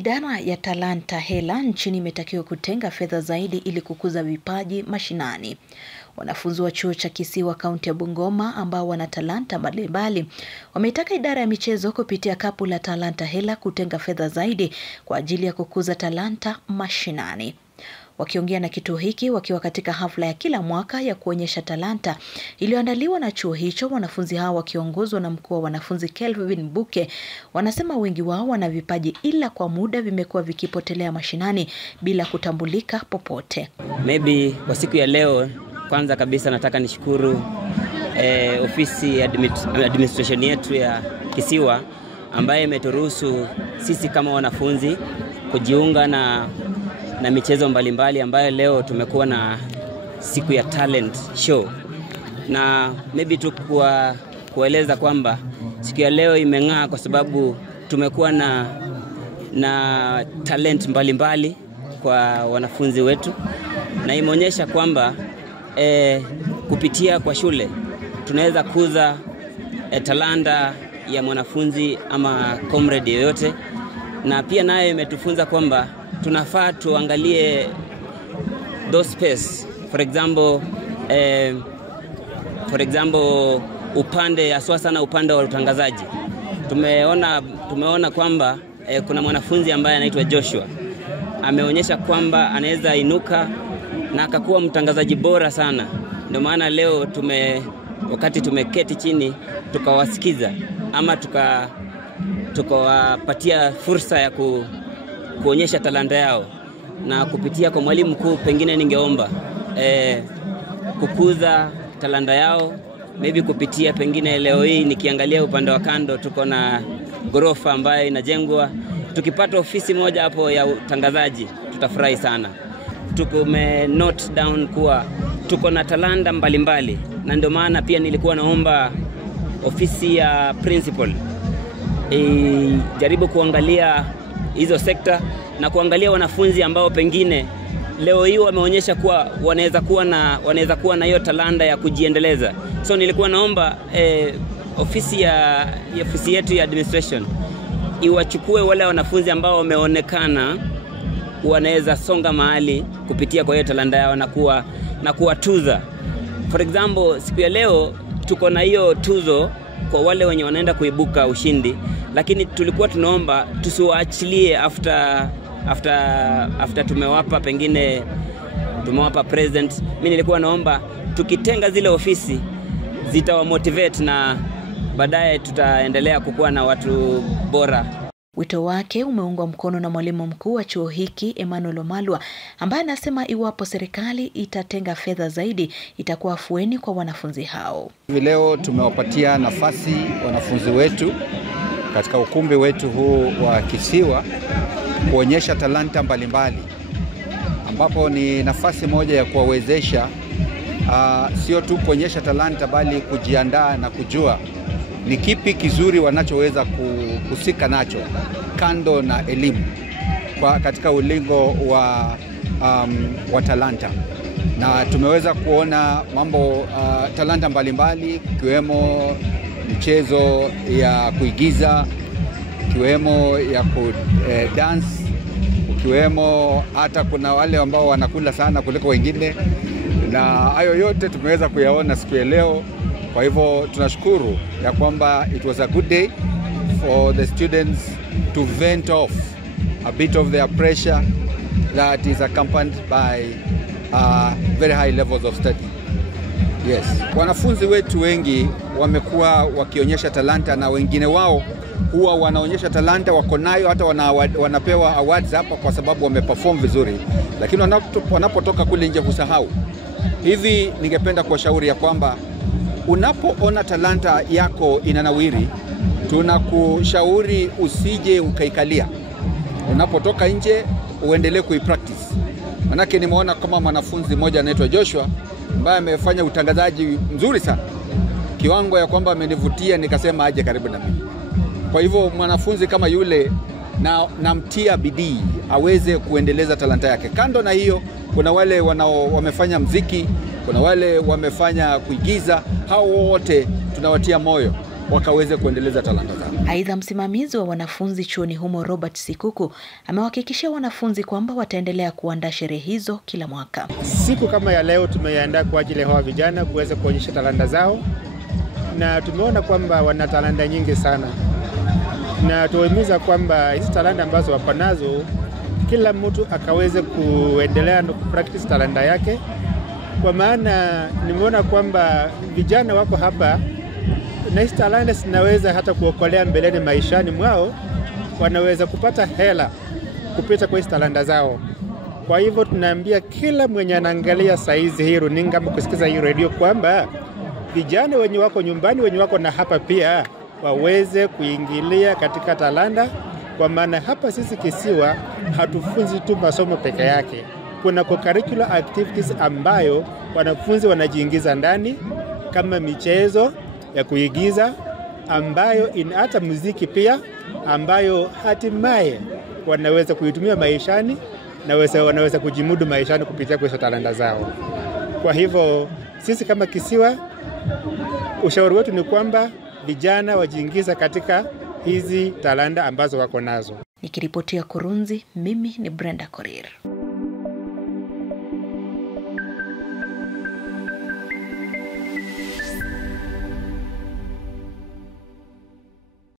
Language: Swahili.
Idara ya Talanta Hela nchini imetakiwa kutenga fedha zaidi ili kukuza vipaji mashinani. Wanafunzi wa chuo cha Kisiwa kaunti ya Bungoma ambao wana talanta mbalimbali wameitaka idara ya michezo kupitia kapu la Talanta Hela kutenga fedha zaidi kwa ajili ya kukuza talanta mashinani. Wakiongea na kituo hiki wakiwa katika hafla ya kila mwaka ya kuonyesha talanta iliyoandaliwa na chuo hicho, wanafunzi hao wakiongozwa na mkuu wa wanafunzi Kelvin Buke wanasema wengi wao wana vipaji ila kwa muda vimekuwa vikipotelea mashinani bila kutambulika popote. Maybe kwa siku ya leo, kwanza kabisa nataka nishukuru ofisi ya administration yetu ya Kisiwa ambaye imeturuhusu sisi kama wanafunzi kujiunga na michezo mbalimbali ambayo leo tumekuwa na siku ya talent show. Na maybe tu kueleza kwamba siku ya leo imeng'aa kwa sababu tumekuwa na talent mbalimbali kwa wanafunzi wetu, na imeonyesha kwamba kupitia kwa shule tunaweza kuza talanta ya mwanafunzi ama comrade yoyote, na pia nayo imetufunza kwamba tunafaa tuangalie those space. For example upande aswa sana upande wa utangazaji. Tumeona kwamba kuna mwanafunzi ambaye anaitwa Joshua ameonyesha kwamba anaweza inuka na akakuwa mtangazaji bora sana. Ndio maana leo wakati tumeketi chini tukawasikiza ama tukawapatia fursa ya kuonyesha talanta yao, na kupitia kwa mwalimu mkuu pengine ningeomba kukuza talanta yao, maybe kupitia pengine leo hii nikiangalia upande wa kando tuko na gorofa ambayo inajengwa. Tukipata ofisi moja hapo ya utangazaji tutafurahi sana. Tukume note down kuwa tuko na talanta mbalimbali, na ndio maana pia nilikuwa naomba ofisi ya principal jaribu kuangalia hizo sekta na kuangalia wanafunzi ambao pengine leo hii wameonyesha kuwa wanaweza kuwa na hiyo talanta ya kujiendeleza. So nilikuwa naomba ofisi yetu ya administration iwachukue wale wanafunzi ambao wameonekana wanaweza songa mahali kupitia kwa hiyo talanta yao na kuwatuza. For example, siku ya leo tuko na hiyo tuzo kwa wale wenye wanaenda kuibuka ushindi, lakini tulikuwa tunaomba tusiwaachilie after tumewapa present. Mimi nilikuwa naomba tukitenga zile ofisi zitawamotivate na baadaye tutaendelea kukuwa na watu bora. Wito wake umeungwa mkono na mwalimu mkuu wa chuo hiki Emmanuel Omalwa ambaye anasema iwapo serikali itatenga fedha zaidi itakuwa afueni kwa wanafunzi hao. Leo tumewapatia nafasi wanafunzi wetu katika ukumbi wetu huu wa Kisiwa kuonyesha talanta mbalimbali, ambapo ni nafasi moja ya kuwawezesha sio tu kuonyesha talanta bali kujiandaa na kujua ni kipi kizuri wanachoweza kuhusika nacho kando na elimu katika ulingo wa talanta. Na tumeweza kuona mambo talanta mbalimbali, ikiwemo michezo ya kuigiza, ikiwemo ya dance, ikiwemo hata kuna wale ambao wanakula sana kuliko wengine, na hayo yote tumeweza kuyaona siku ya leo. Kwa hivyo tunashukuru ya kwamba it was a good day for the students to vent off a bit of their pressure that is accompanied by very high levels of study. Yes. Wanafunzi wetu wengi wamekuwa wakionyesha talanta, na wengine wao huwa wanaonyesha talanta wako nayo, hata wanapewa awards hapa kwa sababu wameperform vizuri, lakini wanapotoka kule nje husahau. Hivi ningependa kuwashauri ya kwamba unapoona talanta yako inanawiri, tunakushauri usije ukaikalia. Unapotoka nje uendelee kuipractice. Manake nimeona kama mwanafunzi mmoja anaitwa Joshua ambaye amefanya utangazaji mzuri sana, kiwango ya kwamba amenivutia nikasema aje karibu na mimi. Kwa hivyo mwanafunzi kama yule namtia bidii aweze kuendeleza talanta yake. Kando na hiyo, kuna wale wamefanya muziki, kuna wale wamefanya kuigiza. Hao wote tunawatia moyo wakaweze kuendeleza talanta zao. Aidha, msimamizi wa wanafunzi chuoni humo Robert Sikuku amewahakikishia wanafunzi kwamba wataendelea kuandaa sherehe hizo kila mwaka. Siku kama ya leo tumeiandaa kwa ajili ya hawa vijana kuweza kuonyesha talanta zao, na tumeona kwamba wana talanta nyingi sana, na tuwahimiza kwamba hizi talanta ambazo wako nazo kila mtu akaweze kuendelea na kupractice talanta yake, kwa maana nimeona kwamba vijana wako hapa na hizi talanta zinaweza hata kuokolea mbeleni maishani mwao, wanaweza kupata hela kupita kwa hizi talanta zao. Kwa hivyo tunaambia kila mwenye anaangalia saizi hii runinga ama kusikiza hii radio kwamba vijana wenye wako nyumbani, wenye wako na hapa pia waweze kuingilia katika talanta, kwa maana hapa sisi Kisiwa hatufunzi tu masomo peke yake. Kuna co-curricular activities ambayo wanafunzi wanajiingiza ndani, kama michezo ya kuigiza, ambayo hata muziki pia, ambayo hatimaye wanaweza kuitumia maishani na wanaweza kujimudu maishani kupitia kwa talanta zao. Kwa hivyo sisi kama Kisiwa, ushauri wetu ni kwamba vijana wajiingiza katika hizi talanta ambazo wako nazo. Nikiripotia Kurunzi, mimi ni Brenda Korir.